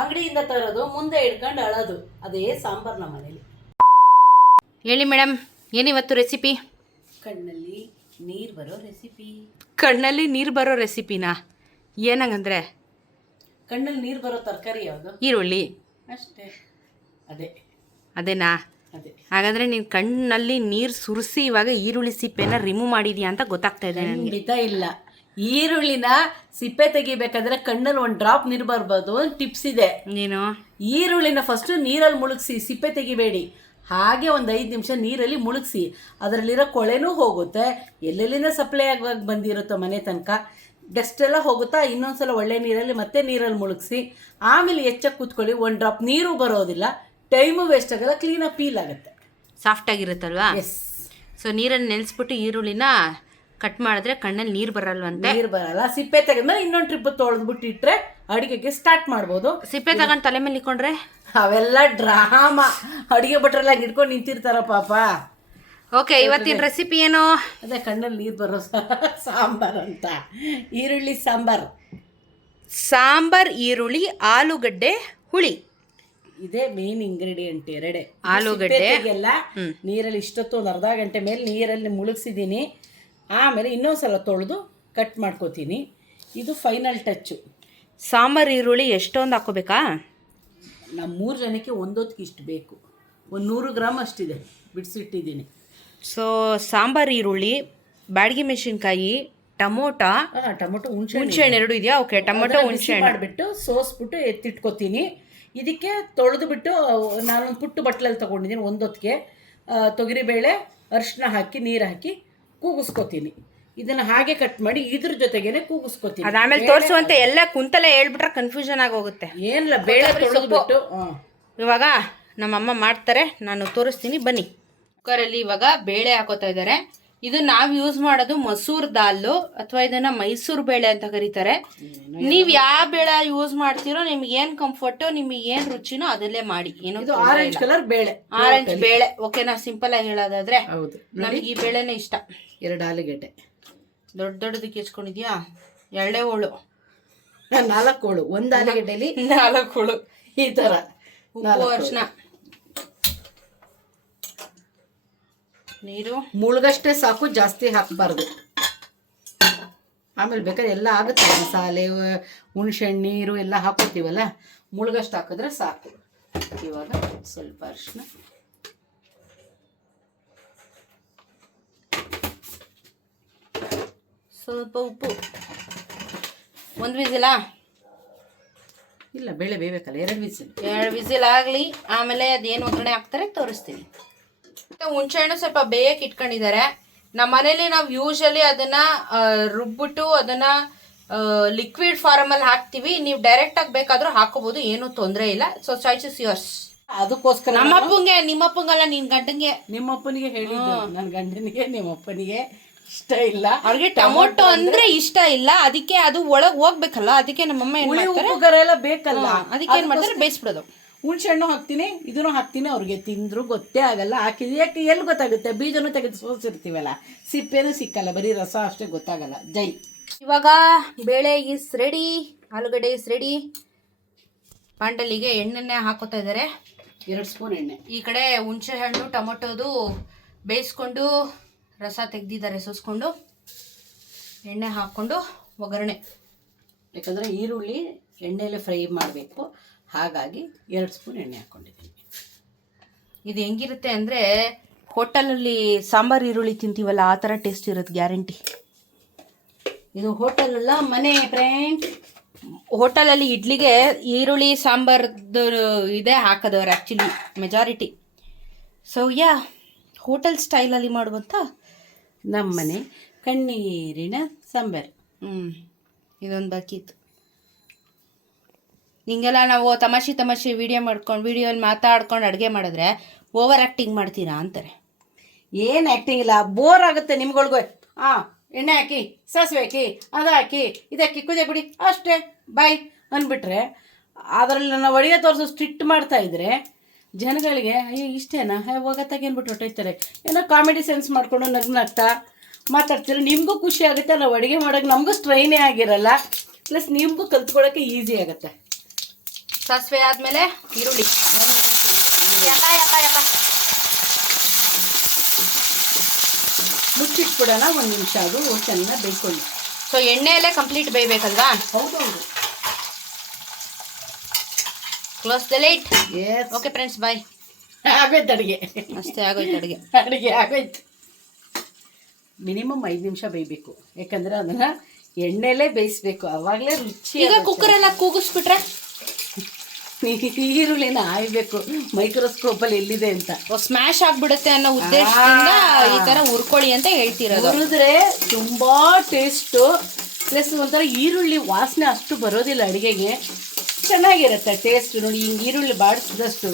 ಅಂಗಡಿಯಿಂದ ತರೋದು ಮುಂದೆ ಇಟ್ಕೊಂಡು ಅಳೋದು, ಅದೇ ಸಾಂಬಾರ್ ನಮ್ಮ ಮನೇಲಿ. ಹೇಳಿ ಮೇಡಮ್, ಏನಿವತ್ತು ರೆಸಿಪಿ? ಕಣ್ಣಲ್ಲಿ ನೀರು ಬರೋ ರೆಸಿಪಿ. ಕಣ್ಣಲ್ಲಿ ನೀರು ಬರೋ ರೆಸಿಪಿನಾ? ಏನಂಗಂದ್ರೆ ಕಣ್ಣಲ್ಲಿ ನೀರು ಬರೋ ತರಕಾರಿ ಯಾವುದು? ಈರುಳ್ಳಿ. ಅಷ್ಟೇ, ಅದೇನಾ? ಅದೇ. ಹಾಗಾದ್ರೆ ನೀನು ಕಣ್ಣಲ್ಲಿ ನೀರು ಸುರಿಸಿ ಇವಾಗ ಈರುಳ್ಳಿ ಸಿಪ್ಪೆನ ರಿಮೂವ್ ಮಾಡಿದ್ಯಾ ಅಂತ ಗೊತ್ತಾಗ್ತಾ ಇದೆ ನನಗೆ. ಖಂಡಿತ ಇಲ್ಲ. ಈರುಳ್ಳಿನ ಸಿಪ್ಪೆ ತೆಗಿಬೇಕಾದ್ರೆ ಕಣ್ಣಲ್ಲಿ ಒಂದು ಡ್ರಾಪ್ ನೀರು ಬರ್ಬೋದು. ಒಂದು ಟಿಪ್ಸ್ ಇದೆ. ನೀನು ಈರುಳ್ಳಿನ ಫಸ್ಟು ನೀರಲ್ಲಿ ಮುಳುಗಿಸಿ, ಸಿಪ್ಪೆ ತೆಗಿಬೇಡಿ. ಹಾಗೆ ಒಂದು 5 ನಿಮಿಷ ನೀರಲ್ಲಿ ಮುಳುಗಿಸಿ, ಅದರಲ್ಲಿರೋ ಕೊಳೆನೂ ಹೋಗುತ್ತೆ. ಎಲ್ಲೆಲ್ಲಿಂದ ಸಪ್ಲೈ ಆಗುವಾಗ ಬಂದಿರುತ್ತೋ ಮನೆ ತನಕ ಡಸ್ಟ್ ಎಲ್ಲ ಹೋಗುತ್ತಾ. ಇನ್ನೊಂದ್ಸಲ ಒಳ್ಳೆ ನೀರಲ್ಲಿ ಮತ್ತೆ ನೀರಲ್ಲಿ ಮುಳುಗಿಸಿ ಆಮೇಲೆ ಹೆಚ್ಚಕ್ಕೆ ಕೂತ್ಕೊಳ್ಳಿ. ಒಂದು ಡ್ರಾಪ್ ನೀರು ಬರೋದಿಲ್ಲ, ಟೈಮು ವೇಸ್ಟ್ ಆಗಲ್ಲ, ಕ್ಲೀನಾಗಿ ಪೀಲ್ ಆಗುತ್ತೆ, ಸಾಫ್ಟಾಗಿರುತ್ತಲ್ವಾ? ಎಸ್. ಸೊ ನೀರಲ್ಲಿ ನೆನೆಸ್ಬಿಟ್ಟು ಈರುಳ್ಳಿನ ಕಟ್ ಮಾಡಿದ್ರೆ ಕಣ್ಣಲ್ಲಿ ನೀರು ಬರಲ್ವಂತೆ. ನೀರು ಬರಲ್ಲ. ಸಿಪ್ಪೆ ತೆಗೆದ್ಮೇಲೆ ಇನ್ನೊಂದು ಟ್ರಿಪ್ ತೊಳೆದ್ಬಿಟ್ಟು ಇಟ್ಟರೆ ಅಡುಗೆಗೆ ಸ್ಟಾರ್ಟ್ ಮಾಡ್ಬೋದು. ಸಿಪ್ಪೆ ತಗೊಂಡು ತಲೆ ಮೇಲೆ ಇಕ್ಕೊಂಡ್ರೆ ಅವೆಲ್ಲ ಡ್ರಾಮಾ. ಅಡುಗೆ ಭಟ್ರೆಲ್ಲ ಹಿಡ್ಕೊಂಡು ನಿಂತಿರ್ತಾರ ಪಾಪ. ಓಕೆ, ಇವತ್ತಿನ ರೆಸಿಪಿ ಏನು? ಅದೇ ಕಣ್ಣಲ್ಲಿ ನೀರು ಬರೋ ಸಾಂಬಾರ್ ಅಂತ. ಈರುಳ್ಳಿ ಸಾಂಬಾರ್, ಈರುಳ್ಳಿ, ಆಲೂಗಡ್ಡೆ, ಹುಳಿ. ಇದೇ ಮೇನ್ ಇಂಗ್ರೀಡಿಯೆಂಟ್. ಎರಡೇ. ಆಲೂಗಡ್ಡೆ ಎಲ್ಲ ನೀರಲ್ಲಿ ಇಷ್ಟೊತ್ತು ಒಂದು ಅರ್ಧ ಗಂಟೆ ಮೇಲೆ ನೀರಲ್ಲಿ ಮುಳುಗಿಸಿದ್ದೀನಿ. ಆಮೇಲೆ ಇನ್ನೊಂದ್ಸಲ ತೊಳೆದು ಕಟ್ ಮಾಡ್ಕೋತೀನಿ. ಇದು ಫೈನಲ್ ಟಚ್ಚು. ಸಾಂಬಾರ್ ಈರುಳ್ಳಿ ಎಷ್ಟೊಂದು ಹಾಕೋಬೇಕಾ? ನಮ್ಮ 3 ಜನಕ್ಕೆ ಒಂದೊತ್ತಿಗೆ ಇಷ್ಟು ಬೇಕು. ಒಂದು 100 ಗ್ರಾಮ್ ಅಷ್ಟಿದೆ, ಬಿಡಿಸಿಟ್ಟಿದ್ದೀನಿ. ಸೊ ಸಾಂಬಾರ್ ಈರುಳ್ಳಿ, ಬ್ಯಾಡಗಿ ಮೆಣಸಿನ್ಕಾಯಿ, ಟೊಮೊಟೊ, ಹುಣಸೆಹಣ್ಣು 2 ಇದೆಯಾ? ಓಕೆ, ಟೊಮೊಟೊ ಹುಣಸೆಹಣ್ಣು ಮಾಡಿಬಿಟ್ಟು ಸೋಸ್ಬಿಟ್ಟು ಎತ್ತಿಟ್ಕೋತೀನಿ. ಇದಕ್ಕೆ ತೊಳೆದು ಬಿಟ್ಟು ನಾನೊಂದು ಪುಟ್ಟು ಬಟ್ಲಲ್ಲಿ ತೊಗೊಂಡಿದ್ದೀನಿ. ಒಂದೊತ್ತಿಗೆ ತೊಗರಿಬೇಳೆ, ಅರಿಶಿನ ಹಾಕಿ ನೀರು ಹಾಕಿ ಕೂಗಿಸ್ಕೊತೀನಿ. ಇದನ್ನು ಹಾಗೆ ಕಟ್ ಮಾಡಿ ಇದ್ರ ಜೊತೆಗೇನೆ ಕೂಗಿಸ್ಕೊತೀನಿ. ಅದಾದ್ಮೇಲೆ ತೋರಿಸುವಂತೆ ಎಲ್ಲ ಕುಂತಲೇ ಹೇಳ್ಬಿಟ್ರೆ ಕನ್ಫ್ಯೂಷನ್ ಆಗೋಗುತ್ತೆ. ಏನಿಲ್ಲ, ಬೇಳೆ ತೊಳೆದ್ಬಿಟ್ಟು ಇವಾಗ ನಮ್ಮಮ್ಮ ಮಾಡ್ತಾರೆ, ನಾನು ತೋರಿಸ್ತೀನಿ ಬನ್ನಿ. ಕುಕ್ಕರಲ್ಲಿ ಇವಾಗ ಬೇಳೆ ಹಾಕೋತಾ ಇದ್ದಾರೆ. ಇದು ನಾವು ಯೂಸ್ ಮಾಡೋದು ಮಸೂರ್ ದಾಲು ಅಥವಾ ಇದನ್ನ ಮೈಸೂರು ಬೇಳೆ ಅಂತ ಕರೀತಾರೆ. ನೀವು ಯಾವ ಬೇಳೆ ಯೂಸ್ ಮಾಡ್ತೀರೋ, ನಿಮ್ಗೆ ಏನ್ ಕಂಫರ್ಟೋ, ನಿಮಗೆ ಏನ್ ರುಚಿನೋ ಅದಲ್ಲೇ ಮಾಡಿ. ಏನು ಆರೆಂಜ್ ಕಲರ್ ಬೇಳೆ, ಆರೆಂಜ್ ಬೇಳೆ. ಓಕೆನಾ? ಸಿಂಪಲ್ ಆಗಿ ಹೇಳೋದಾದ್ರೆ ಹೌದು, ನನಗೆ ಈ ಬೇಳೆನೇ ಇಷ್ಟ. 2 ಆಲೂಗೆಡ್ಡೆ ದೊಡ್ಡದಕ್ಕೆ ಹೆಚ್ಕೊಂಡಿದ್ಯಾ? 2 ಹೋಳು, 4 ಹೋಳು. 1 ಆಲೂಗೆಡ್ಡೆಲಿ 4 ಹೋಳು. ಈ ತರ. ಉಪ್ಪು, ಅರಿಶಿನ, ನೀರು ಮುಳುಗಷ್ಟೇ ಸಾಕು, ಜಾಸ್ತಿ ಹಾಕಬಾರ್ದು. ಆಮೇಲೆ ಬೇಕಾದ್ರೆ ಎಲ್ಲ ಆಗುತ್ತೆ, ಮಸಾಲೆ, ಹುಣಸೆಹಣ್ಣು, ನೀರು ಎಲ್ಲ ಹಾಕೋತೀವಲ್ಲ, ಮುಳುಗಷ್ಟು ಹಾಕಿದ್ರೆ ಸಾಕು. ಇವಾಗ ಸ್ವಲ್ಪ ಅರಿಶಿನ, ಸ್ವಲ್ಪ ಉಪ್ಪು. 1 ವಿಸಿಲಾ? ಇಲ್ಲ, ಬೇಳೆ ಬೇಯಬೇಕಲ್ಲ, 2 ವಿಸಿಲ್. 2 ವಿಸಿಲ್ ಆಗಲಿ. ಆಮೇಲೆ ಅದೇನು ಒಗ್ಗರಣೆ ಹಾಕ್ತಾರೆ ತೋರಿಸ್ತೀನಿ. ಮತ್ತು ಹುಣಸೆಹಣ್ಣು ಸ್ವಲ್ಪ ಬೇಯಕ್ಕೆ ಇಟ್ಕೊಂಡಿದ್ದಾರೆ. ನಮ್ಮ ಮನೇಲಿ ನಾವು ಯೂಶಲಿ ಅದನ್ನು ರುಬ್ಬಿಟ್ಟು ಅದನ್ನು ಲಿಕ್ವಿಡ್ ಫಾರ್ಮಲ್ಲಿ ಹಾಕ್ತೀವಿ. ನೀವು ಡೈರೆಕ್ಟಾಗಿ ಬೇಕಾದರೂ ಹಾಕೋಬೋದು, ಏನೂ ತೊಂದರೆ ಇಲ್ಲ. So choice is yours. ಅದಕ್ಕೋಸ್ಕರ ನಿಮ್ಮಪ್ಪಂಗಲ್ಲ, ನಿನ್ನ ಗಂಡಂಗೆ. ನಿಮ್ಮಪ್ಪನಿಗೆ ಹೇಳಿದ್ದು, ನನ್ನ ಗಂಡನಿಗೆ ನಿಮ್ಮಪ್ಪನಿಗೆ ಇಷ್ಟ ಇಲ್ಲ. ಅವ್ರಿಗೆ ಟೊಮೊಟೊ ಅಂದ್ರೆ ಇಷ್ಟ ಇಲ್ಲ, ಅದಕ್ಕೆ ಅದು ಒಳಗೆ ಹೋಗ್ಬೇಕಲ್ಲ. ಅದಕ್ಕೆ ನಮ್ಮಮ್ಮ ಏನ್ ಮಾಡ್ತಾರೆ, ಉಪ್ಪುಗಾರ ಎಲ್ಲ ಬೇಕಲ್ಲ, ಅದಕ್ಕೆ ಏನ್ ಮಾಡ್ತಾರೆ, ಬೇಯಿಸ್ಬಿಡೋದು. ಹುಣಸೆಹಣ್ಣು ಹಾಕ್ತೀನಿ, ಇದನ್ನು ಹಾಕ್ತೀನಿ. ಅವ್ರಿಗೆ ತಿಂದ್ರು ಗೊತ್ತೇ ಆಗಲ್ಲ. ಹಾಕಿದ್ರೆ ಯಾಕೆ ಎಲ್ಲಿ ಗೊತ್ತಾಗುತ್ತೆ? ಬೀಜನೂ ತೆಗೆದು ಸೋಸಿರ್ತೀವಲ್ಲ, ಸಿಪ್ಪೇನೂ ಸಿಕ್ಕಲ್ಲ, ಬರೀ ರಸ ಅಷ್ಟೇ ಗೊತ್ತಾಗಲ್ಲ. ಜೈ. ಇವಾಗ ಬೇಳೆ ಇಸ್ ರೆಡಿ, ಆಲೂಗಡ್ಡೆ ಇಸ್ ರೆಡಿ. ಪಾಂಡಲಿಗೆ ಎಣ್ಣೆನೆ ಹಾಕೋತಾ ಇದ್ದಾರೆ. 2 ಸ್ಪೂನ್ ಎಣ್ಣೆ. ಈ ಕಡೆ ಹುಣಸೆ ಹಣ್ಣು ಟೊಮೊಟೊದು ಬೇಯಿಸ್ಕೊಂಡು ರಸ ತೆಗ್ದಿದ್ದಾರೆ, ಸೋಸ್ಕೊಂಡು ಎಣ್ಣೆ ಹಾಕ್ಕೊಂಡು ಒಗ್ಗರಣೆ. ಯಾಕಂದರೆ ಈರುಳ್ಳಿ ಎಣ್ಣೆಲೆ ಫ್ರೈ ಮಾಡಬೇಕು, ಹಾಗಾಗಿ 2 ಸ್ಪೂನ್ ಎಣ್ಣೆ ಹಾಕ್ಕೊಂಡಿದ್ದೀನಿ. ಇದು ಹೆಂಗಿರುತ್ತೆ ಅಂದರೆ, ಹೋಟೆಲಲ್ಲಿ ಸಾಂಬಾರು ಈರುಳ್ಳಿ ತಿಂತೀವಲ್ಲ ಆ ಥರ ಟೇಸ್ಟ್ ಇರುತ್ತೆ, ಗ್ಯಾರಂಟಿ. ಇದು ಹೋಟೆಲ್ ಅಲ್ಲ, ಮನೆ ಫ್ರೆಂಡ್. ಹೋಟೆಲಲ್ಲಿ ಇಡ್ಲಿಗೆ ಈರುಳ್ಳಿ ಸಾಂಬಾರ್ದು ಇದೇ ಹಾಕೋದವ್ರು actually majority. So ya, hotel ಸ್ಟೈಲಲ್ಲಿ ಮಾಡುವಂಥ ನಮ್ಮನೆ ಕಣ್ಣೀರಿನ ಸಾಂಬಾರು. ಇದೊಂದು ಬಾಕಿ ಇತ್ತು. ಹಿಂಗೆಲ್ಲ ನಾವು ತಮಾಷೆ ವಿಡಿಯೋಲ್ಲಿ ಮಾತಾಡ್ಕೊಂಡು ಅಡುಗೆ ಮಾಡಿದ್ರೆ ಓವರ್ ಆ್ಯಕ್ಟಿಂಗ್ ಮಾಡ್ತೀರಾ ಅಂತಾರೆ. ಏನು ಆ್ಯಕ್ಟಿಂಗ್ ಇಲ್ಲ, ಬೋರ್ ಆಗುತ್ತೆ ನಿಮ್ಗಳ್ಗೂ. ಎಣ್ಣೆ ಹಾಕಿ, ಸಾಸಿವೆ ಹಾಕಿ, ಅದು ಹಾಕಿ, ಇದಕ್ಕೆ ಕುದಿಯ ಬಿಡಿ, ಅಷ್ಟೇ ಬಾಯ್ ಅಂದ್ಬಿಟ್ರೆ. ಅದರಲ್ಲಿ ನಾವು ಅಡುಗೆ ತೋರಿಸೋ ಸ್ಟ್ರಿಕ್ಟ್ ಮಾಡ್ತಾ ಇದ್ರೆ ಜನಗಳಿಗೆ ಅಯ್ಯೋ ಇಷ್ಟೇನಾ ಹೋಗತ್ತಾಗೇನ್ಬಿಟ್ಟು ಹೊಟ್ಟೈತಾರೆ. ಏನೋ ಕಾಮಿಡಿ ಸೆನ್ಸ್ ಮಾಡಿಕೊಂಡು ನಗ್ನಾಗ್ತಾ ಮಾತಾಡ್ತೀರ. ನಿಮಗೂ ಖುಷಿ ಆಗುತ್ತೆ, ನಾವು ಅಡುಗೆ ಮಾಡೋಕ್ಕೆ ನಮಗೂ ಸ್ಟ್ರೈನೇ ಆಗಿರಲ್ಲ, ಪ್ಲಸ್ ನಿಮಗೂ ಕಲ್ತ್ಕೊಳ್ಳೋಕ್ಕೆ ಈಸಿ ಆಗುತ್ತೆ. ಸಾಸಿವೆ ಆದಮೇಲೆ ಈರುಳ್ಳಿ. ಯಪ್ಪ ಯಪ್ಪ ಯಪ್ಪ. ಮುಚ್ಚಿಟ್ಬಿಡೋಣ, 1 ನಿಮಿಷ ಅದು ಚೆನ್ನಾಗಿ ಬೇಯ್ಕೊಳ್ಳಿ. ಸೊ ಎಣ್ಣೆಯಲ್ಲೇ ಕಂಪ್ಲೀಟ್ ಬೇಯಬೇಕಲ್ವಾ? ಹೌದೌದು. Close the light. Yes. Okay friends, bye. ಆಗೋಯ್ತು ಅಡುಗೆ. ಅಷ್ಟೇ ಆಗೋಯ್ತು ಅಡುಗೆ. ಅಡುಗೆ ಆಗೋಯ್ತು. ಮಿನಿಮಮ್ 5 ನಿಮಿಷ ಬೇಯಬೇಕು, ಯಾಕಂದ್ರೆ ಅದನ್ನ ಎಣ್ಣೆಲೇ ಬೇಯಿಸ್ಬೇಕು, ಅವಾಗಲೇ ರುಚಿ. ಈಗ ಕುಕ್ಕರೆಲ್ಲ ಕೂಗಿಸ್ಬಿಟ್ರೆ ಈರುಳ್ಳಿನ ಆಯ್ಬೇಕು ಮೈಕ್ರೋಸ್ಕೋಪಲ್ಲಿ ಎಲ್ಲಿದೆ ಅಂತ. ಸ್ಮ್ಯಾಶ್ ಆಗ್ಬಿಡುತ್ತೆ ಅನ್ನೋ ಉದ್ದೇಶದಿಂದ ಈ ತರ ಹುರ್ಕೊಳ್ಳಿ ಅಂತ ಹೇಳ್ತಿರೋದು. ಹುರಿದ್ರೆ ತುಂಬಾ ಟೇಸ್ಟು, ಪ್ಲಸ್ ಒಂಥರ ಈರುಳ್ಳಿ ವಾಸನೆ ಅಷ್ಟು ಬರೋದಿಲ್ಲ ಅಡುಗೆಗೆ, ಚೆನ್ನಾಗಿರುತ್ತೆ ಟೇಸ್ಟ್. ನೋಡಿ, ಹಿಂಗೆ ಈರುಳ್ಳಿ ಬಾಡಿಸಿದಷ್ಟು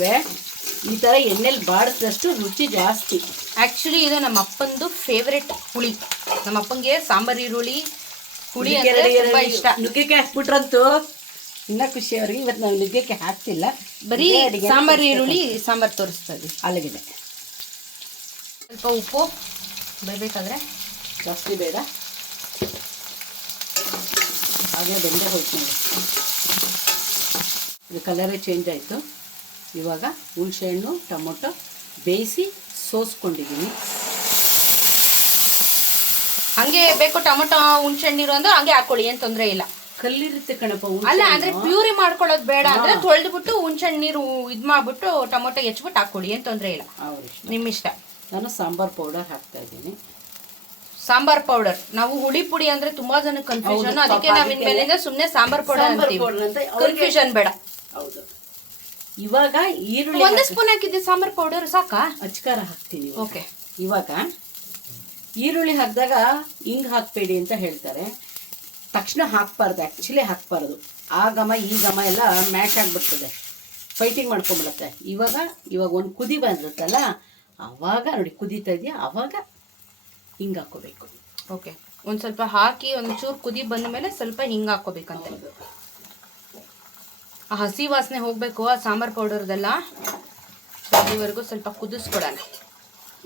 ಈ ಥರ ಎಣ್ಣೆಲಿ ಬಾಡಿಸಿದಷ್ಟು ರುಚಿ ಜಾಸ್ತಿ. ಆ್ಯಕ್ಚುಲಿ ಇದು ನಮ್ಮ ಅಪ್ಪಂದು ಫೇವ್ರೆಟ್ ಹುಳಿ. ನಮ್ಮ ಅಪ್ಪಂಗೆ ಸಾಂಬಾರ್ ಈರುಳ್ಳಿ ಹುಳಿ ಅಂದ್ರೆ ತುಂಬಾ ಇಷ್ಟ. ನುಗ್ಗೆಕಾಯಿ ಹಾಕ್ಬಿಟ್ರಂತೂ ಇನ್ನ ಖುಷಿ ಅವ್ರಿಗೆ. ಇವತ್ತು ನಾವು ನುಗ್ಗೆಕಾಯಿ ಹಾಕ್ತಿಲ್ಲ, ಬರೀ ಸಾಂಬಾರ್ ಈರುಳ್ಳಿ ಸಾಂಬಾರ್ ತೋರಿಸ್ತಾ ಇದ್ವಿ. ಆಲೂಗಡ್ಡೆ ಸ್ವಲ್ಪ ಉಪ್ಪು ಬೇಯಬೇಕಾದ್ರೆ ಜಾಸ್ತಿ ಬೇಡ, ಹಾಗೆ ಬೆಂದೆ ಹೋಯ್ತು ನೋಡಿ. ಇದು ಕಲರೇ ಚೇಂಜ್ ಆಯಿತು. ಇವಾಗ ಹುಣಸೆಹಣ್ಣು ಟೊಮೊಟೊ ಬೇಯಿಸಿ ಸೋಸ್ಕೊಂಡಿದ್ದೀನಿ. ಹಂಗೆ ಬೇಕು ಟೊಮೊಟೊ ಹುಣಸೆಹಣ್ಣೀರು ಅಂದ್ರೆ ಹಂಗೆ ಹಾಕೊಳ್ಳಿ, ಏನು ತೊಂದರೆ ಇಲ್ಲ. ಕಲ್ಲಿರುತ್ತೆ ಕಣಪ್ಪ. ಅಲ್ಲ ಅಂದ್ರೆ ಪ್ಯೂರಿ ಮಾಡ್ಕೊಳ್ಳೋದು ಬೇಡ ಅಂದ್ರೆ ತೊಳೆದ್ಬಿಟ್ಟು ಹುಣಸೆಹಣ್ಣು ನೀರು ಇದು ಮಾಡ್ಬಿಟ್ಟು ಟೊಮೊಟೊ ಹೆಚ್ಚಿಬಿಟ್ಟು ಹಾಕೊಳ್ಳಿ, ಏನು ತೊಂದರೆ ಇಲ್ಲ, ನಿಮ್ಮ ಇಷ್ಟ. ನಾನು ಸಾಂಬಾರ್ ಪೌಡರ್ ಹಾಕ್ತಾ ಇದ್ದೀನಿ. ಸಾಂಬಾರ್ ಪೌಡರ್, ನಾವು ಹುಳಿ ಪುಡಿ ಅಂದ್ರೆ ತುಂಬಾ ಜನ ಕನ್ಫ್ಯೂಷನ್, ಅದಕ್ಕೆ ನಾವು ಇನ್ಮೇಲಿಂದ ಸುಮ್ಮನೆ ಸಾಂಬಾರ್ ಪೌಡರ್ ಅಂತೀವಿ, ಕನ್ಫ್ಯೂಷನ್ ಬೇಡ. ಹೌದು. ಇವಾಗ ಈರುಳ್ಳಿ 1 ಸ್ಪೂನ್ ಹಾಕಿದ್ದೆ ಸಾಂಬಾರ್ ಪೌಡರ್ ಸಾಕಾ? ಅಚ್ಕಾರ ಹಾಕ್ತೀನಿ. ಓಕೆ. ಇವಾಗ ಈರುಳ್ಳಿ ಹಾಕಿದಾಗ ಹಿಂಗ್ ಹಾಕ್ಬೇಡಿ ಅಂತ ಹೇಳ್ತಾರೆ, ತಕ್ಷಣ ಹಾಕ್ಬಾರ್ದು, ಆ್ಯಕ್ಚುಲಿ ಹಾಕ್ಬಾರ್ದು. ಆ ಘಮ ಈ ಘಮ ಎಲ್ಲ ಮ್ಯಾಶ್ ಆಗಿಬಿಡ್ತದೆ, ಫೈಟಿಂಗ್ ಮಾಡ್ಕೊಂಬಿಡುತ್ತೆ. ಇವಾಗ ಒಂದು ಕುದಿ ಬಂದಿರುತ್ತಲ್ಲ, ಆವಾಗ ನೋಡಿ ಕುದೀತಾ ಇದೆಯಾ, ಆವಾಗ ಹಿಂಗೆ ಹಾಕ್ಕೋಬೇಕು. ಓಕೆ. ಒಂದು ಸ್ವಲ್ಪ ಹಾಕಿ ಒಂಚೂರು ಕುದಿ ಬಂದ ಮೇಲೆ ಸ್ವಲ್ಪ ಹಿಂಗೆ ಹಾಕ್ಕೋಬೇಕಂತ. ಆ ಹಸಿ ವಾಸನೆ ಹೋಗಬೇಕು ಆ ಸಾಂಬಾರ್ ಪೌಡರ್ದೆಲ್ಲ, ಅಲ್ಲಿವರೆಗೂ ಸ್ವಲ್ಪ ಕುದಿಸ್ಕೊಡೋಣ.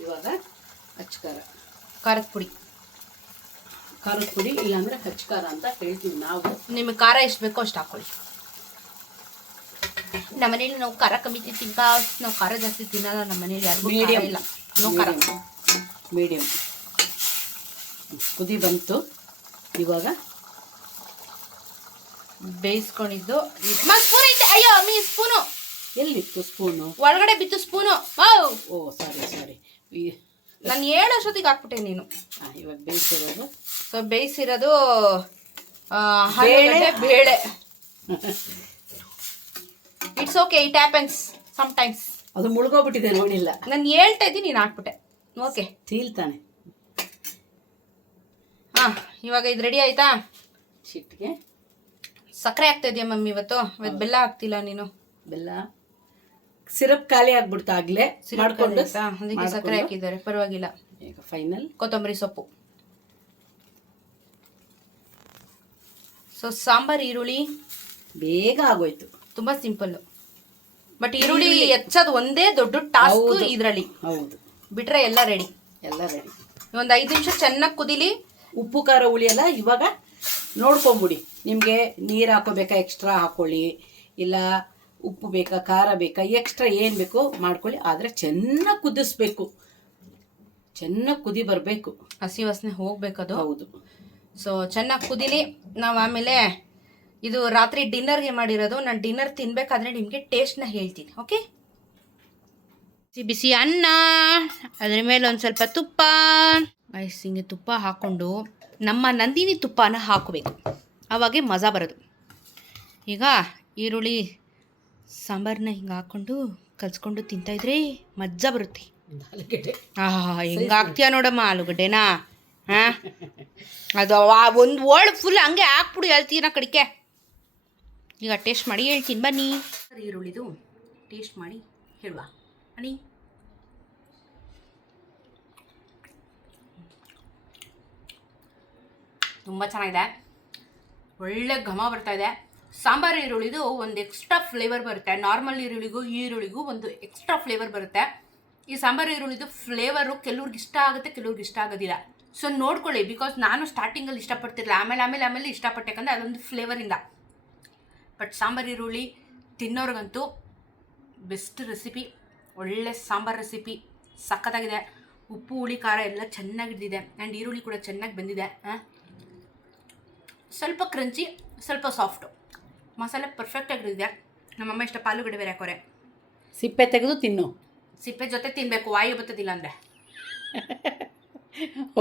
ಇವಾಗ ಅಚ್ಕಾರ, ಖಾರದ ಪುಡಿ. ಖಾರದ ಪುಡಿ ಇಲ್ಲಾಂದ್ರೆ ಹಚ್ಕಾರ ಅಂತ ಹೇಳ್ತೀವಿ ನಾವು. ನಿಮಗೆ ಖಾರ ಎಷ್ಟು ಬೇಕೋ ಅಷ್ಟು ಹಾಕೊಳ್ಳಿ. ನಮ್ಮನೇಲಿ ನಾವು ಖಾರ ಕಮ್ಮಿ ತಿಂತೀವಿ, ನಾವು ಖಾರ ಜಾಸ್ತಿ ತಿನ್ನಲ್ಲ ನಮ್ಮನೇಲಿ, ಯಾರಿಗೂ ಖಾರ ಇಲ್ಲ. ಮೀಡಿಯಮ್ ಕುದಿ ಬಂತು. ಇವಾಗ ಬೇಯಿಸ್ಕೊಂಡಿದ್ದು ಸ್ಪೂನ್ ಐತೆ. ಅಯ್ಯೋ ಮೀ ಸ್ಪೂನು ಎಲ್ಲಿತ್ತು? ಸ್ಪೂನು ಒಳಗಡೆ ಬಿತ್ತು ಸ್ಪೂನು. ಓ ಸಾರಿ, ನಾನು 7 ವರ್ಷದಿಗೆ ಹಾಕ್ಬಿಟ್ಟೆ ನೀನು. ಇವಾಗ ಬೇಯಿಸಿರೋದು, ಸೊ ಬೇಯಿಸಿರೋದು ಬೇಳೆ. It's okay, it happens sometimes. ಅದು ಮುಳುಗೋಗ್ಬಿಟ್ಟಿದೆ, ನೋಡಿಲ್ಲ. ನಾನು ಹೇಳ್ತಾ ಇದ್ದೀನಿ, ನೀನು ಹಾಕ್ಬಿಟ್ಟೆ. ಓಕೆ, ತೀಲ್ತಾನೆ. ಇವಾಗ ಇದು ರೆಡಿ ಆಯ್ತಾ? ಚಿಟ್ಟಿಗೆ ಸಕ್ಕರೆ ಹಾಕ್ತಾ ಇದೆಯಾ ಮಮ್ಮಿ ಇವತ್ತು ಬೆಲ್ಲ ಹಾಕ್ತಿಲ್ಲ ನೀನು? ಬೆಲ್ಲ ಸಿರಪ್ ಖಾಲಿ ಆಗ್ಬಿಡ್ತು ಆಗ್ಲೇ ಮಾಡ್ಕೊಂಡು, ಅದಕ್ಕೆ ಸಕ್ಕರೆ ಹಾಕಿದ್ದಾರೆ, ಪರವಾಗಿಲ್ಲ. ಈಗ ಫೈನಲ್ ಕೊತ್ತಂಬರಿ ಸೊಪ್ಪು. ಸೊ ಸಾಂಬಾರ್ ಈರುಳ್ಳಿ ಬೇಗ ಆಗೋಯ್ತು, ತುಂಬಾ ಸಿಂಪಲ್. ಬಟ್ ಈರುಳ್ಳಿ ಹೆಚ್ಚೋದು ಒಂದೇ ದೊಡ್ಡ ಟಾಸ್ಕ್ ಇದರಲ್ಲಿ. ಹೌದು, ಬಿಟ್ರೆ ಎಲ್ಲ ರೆಡಿ. ಒಂದು 5 ನಿಮಿಷ ಚೆನ್ನಾಗಿ ಕುದಿಲಿ. ಉಪ್ಪು ಖಾರ ಹುಳಿಯಲ್ಲ. ಇವಾಗ ನೋಡ್ಕೊಂಬಿಡಿ, ನಿಮಗೆ ನೀರು ಹಾಕೋಬೇಕಾ ಎಕ್ಸ್ಟ್ರಾ ಹಾಕೊಳ್ಳಿ, ಇಲ್ಲ ಉಪ್ಪು ಬೇಕಾ ಖಾರ ಬೇಕಾ ಎಕ್ಸ್ಟ್ರಾ ಏನು ಬೇಕೋ ಮಾಡ್ಕೊಳ್ಳಿ. ಆದರೆ ಚೆನ್ನಾಗಿ ಕುದಿಸ್ಬೇಕು, ಚೆನ್ನಾಗಿ ಕುದಿ ಬರಬೇಕು, ಹಸಿ ವಾಸನೆ ಹೋಗ್ಬೇಕದು. ಹೌದು. ಸೊ ಚೆನ್ನಾಗಿ ಕುದಿಲಿ. ನಾವು ಆಮೇಲೆ ಇದು ರಾತ್ರಿ ಡಿನ್ನರ್ಗೆ ಮಾಡಿರೋದು. ನಾನು ಡಿನ್ನರ್ ತಿನ್ಬೇಕಾದ್ರೆ ನಿಮಗೆ ಟೇಸ್ಟ್ನ ಹೇಳ್ತೀನಿ. ಓಕೆ, ಬಿಸಿ ಬಿಸಿ ಅನ್ನ, ಅದ್ರ ಮೇಲೆ ಒಂದು ಸ್ವಲ್ಪ ತುಪ್ಪ, ಹಿಂಗೆ ತುಪ್ಪ ಹಾಕ್ಕೊಂಡು ನಮ್ಮ ನಂದಿನಿ ತುಪ್ಪನ ಹಾಕಬೇಕು, ಆವಾಗೆ ಮಜಾ ಬರೋದು. ಈಗ ಈರುಳ್ಳಿ ಸಾಂಬಾರನ್ನ ಹಿಂಗೆ ಹಾಕ್ಕೊಂಡು ಕಲ್ಸ್ಕೊಂಡು ತಿಂತಾಯಿದ್ರೆ ಮಜಾ ಬರುತ್ತೆ. ಹೆಂಗೆ ಹಾಕ್ತೀಯ ನೋಡಮ್ಮ ಆಲೂಗಡ್ಡೆನಾ? ಅದು ಒಂದು ವರ್ಡ್ ಫುಲ್ ಹಂಗೆ ಹಾಕ್ಬಿಡು ಹೇಳ್ತೀನ ಕಡಿಕೆ. ಈಗ ಟೇಸ್ಟ್ ಮಾಡಿ ಹೇಳ್ತೀನಿ ಬನ್ನಿ. ಈರುಳ್ಳಿದು ಟೇಸ್ಟ್ ಮಾಡಿ ಹೇಳುವ ಬನ್ನಿ. ತುಂಬ ಚೆನ್ನಾಗಿದೆ, ಒಳ್ಳೆ ಘಮ ಬರ್ತಾ ಇದೆ. ಸಾಂಬಾರು ಈರುಳ್ಳಿದು ಒಂದು ಎಕ್ಸ್ಟ್ರಾ ಫ್ಲೇವರ್ ಬರುತ್ತೆ. ನಾರ್ಮಲ್ ಈರುಳ್ಳಿಗೂ ಒಂದು ಎಕ್ಸ್ಟ್ರಾ ಫ್ಲೇವರ್ ಬರುತ್ತೆ. ಈ ಸಾಂಬಾರು ಈರುಳ್ಳಿದು ಫ್ಲೇವರು ಕೆಲವ್ರಿಗೆ ಇಷ್ಟ ಆಗುತ್ತೆ, ಕೆಲವ್ರಿಗೆ ಇಷ್ಟ ಆಗೋದಿಲ್ಲ. ಸೊ ನೋಡ್ಕೊಳ್ಳಿ, ಬಿಕಾಸ್ ನಾನು ಸ್ಟಾರ್ಟಿಂಗಲ್ಲಿ ಇಷ್ಟಪಡ್ತಿರಲಿಲ್ಲ, ಆಮೇಲೆ ಇಷ್ಟಪಟ್ಟೆ, ಯಾಕಂದರೆ ಅದೊಂದು ಫ್ಲೇವರಿಂದ. ಬಟ್ ಸಾಂಬಾರು ಈರುಳ್ಳಿ ತಿನ್ನೋರ್ಗಂತೂ ಬೆಸ್ಟ್ ರೆಸಿಪಿ, ಒಳ್ಳೆ ಸಾಂಬಾರು ರೆಸಿಪಿ, ಸಖತ್ತಾಗಿದೆ. ಉಪ್ಪು ಹುಳಿ ಖಾರ ಎಲ್ಲ ಚೆನ್ನಾಗಿದ್ದಿದೆ ಆ್ಯಂಡ್ ಈರುಳ್ಳಿ ಕೂಡ ಚೆನ್ನಾಗಿ ಬಂದಿದೆ. ಸ್ವಲ್ಪ ಕ್ರಂಚಿ, ಸ್ವಲ್ಪ ಸಾಫ್ಟು, ಮಸಾಲೆ ಪರ್ಫೆಕ್ಟಾಗಿರುತ್ತೆ. ನಮ್ಮಮ್ಮ ಇಷ್ಟ ಆಲೂಗಡ್ಡೆ ಬೇರೆ ಹಾಕೋರೆ. ಸಿಪ್ಪೆ ತೆಗೆದು ತಿನ್ನು. ಸಿಪ್ಪೆ ಜೊತೆ ತಿನ್ನಬೇಕು, ವಾಯು ಬರ್ತದಿಲ್ಲ ಅಂದರೆ.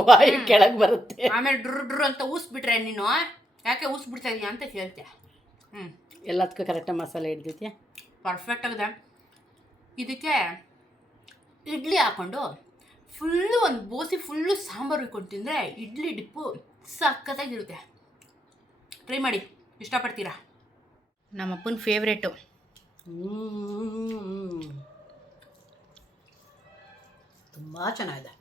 ವಾಯು ಕೆಳಗೆ ಬರುತ್ತೆ. ಆಮೇಲೆ ಡ್ರು ಅಂತ ಊಸ್ಬಿಟ್ರೆ ನೀನು ಯಾಕೆ ಊಸ್ಬಿಡ್ತಾ ಇದೀಯ ಅಂತ ಕೇಳ್ತೆ. ಎಲ್ಲದಕ್ಕೂ ಕರೆಕ್ಟಾಗಿ ಮಸಾಲೆ ಹಿಡ್ದೈತಿ, ಪರ್ಫೆಕ್ಟಾಗಿದೆ. ಇದಕ್ಕೆ ಇಡ್ಲಿ ಹಾಕ್ಕೊಂಡು ಫುಲ್ಲು ಒಂದು ಬೋಸಿ ಫುಲ್ಲು ಸಾಂಬಾರು ಇಟ್ಕೊಂಡು ತಿಂದರೆ ಇಡ್ಲಿ ಡಿಪ್ಪು ಸಖತ್ತಾಗಿರುತ್ತೆ. ಟ್ರೈ ಮಾಡಿ, ಇಷ್ಟಪಡ್ತೀರಾ. ನಮ್ಮಪ್ಪನ ಫೇವ್ರೇಟು. ತುಂಬ ಚೆನ್ನಾಗಿದೆ.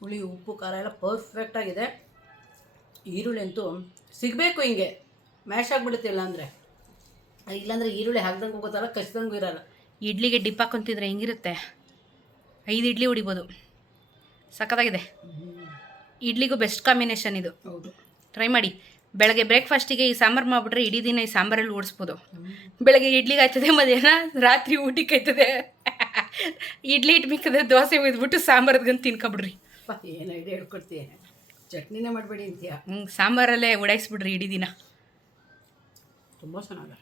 ಹುಳಿ ಉಪ್ಪು ಖಾರ ಎಲ್ಲ ಪರ್ಫೆಕ್ಟಾಗಿದೆ. ಈರುಳ್ಳಿ ಅಂತೂ ಸಿಗಬೇಕು, ಹಿಂಗೆ ಮ್ಯಾಶ್ ಆಗಿಬಿಡುತ್ತೆ. ಇಲ್ಲಾಂದರೆ ಈರುಳ್ಳಿ ಹಾಕ್ದಂಗೆ ಹೋಗೋತಲ್ಲ, ಕಚ್ದಂಗೂ ಇರಲ್ಲ. ಇಡ್ಲಿಗೆ ಡಿಪ್ ಹಾಕೊಂತಿದ್ರೆ ಹೆಂಗಿರುತ್ತೆ, 5 ಇಡ್ಲಿ ಹೊಡಿಬೋದು. ಸಖತ್ತಾಗಿದೆ. ಇಡ್ಲಿಗೂ ಬೆಸ್ಟ್ ಕಾಂಬಿನೇಷನ್ ಇದು. ಹೌದು, ಟ್ರೈ ಮಾಡಿ. ಬೆಳಗ್ಗೆ ಬ್ರೇಕ್ಫಾಸ್ಟಿಗೆ ಈ ಸಾಂಬಾರು ಮಾಡಿಬಿಟ್ರೆ ಇಡೀ ದಿನ ಈ ಸಾಂಬಾರಲ್ಲಿ ಓಡಿಸ್ಬೋದು. ಬೆಳಗ್ಗೆ ಇಡ್ಲಿಗೆ ಆಯ್ತದೆ, ಮಧ್ಯಾಹ್ನ ರಾತ್ರಿ ಊಟಕ್ಕೆ ಆಯ್ತದೆ. ಇಡ್ಲಿ ಇಟ್ಟು ಮಿಕ್ಕದೆ ದೋಸೆ ಒಯ್ದ್ಬಿಟ್ಟು ಸಾಂಬಾರ್ಗಂತ ತಿನ್ಕೊಬಿಡ್ರಿ. ಏನು ಐಡಿಯಾ ಹೇಳ್ಕೊಡ್ತೀಯ, ಚಟ್ನಿನೇ ಮಾಡಬೇಡಿ ಅಂತೀಯ. ಸಾಂಬಾರಲ್ಲೇ ಉಡಾಯಿಸ್ಬಿಡ್ರಿ ಇಡೀ ದಿನ. ತುಂಬ ಚೆನ್ನಾಗಿದೆ.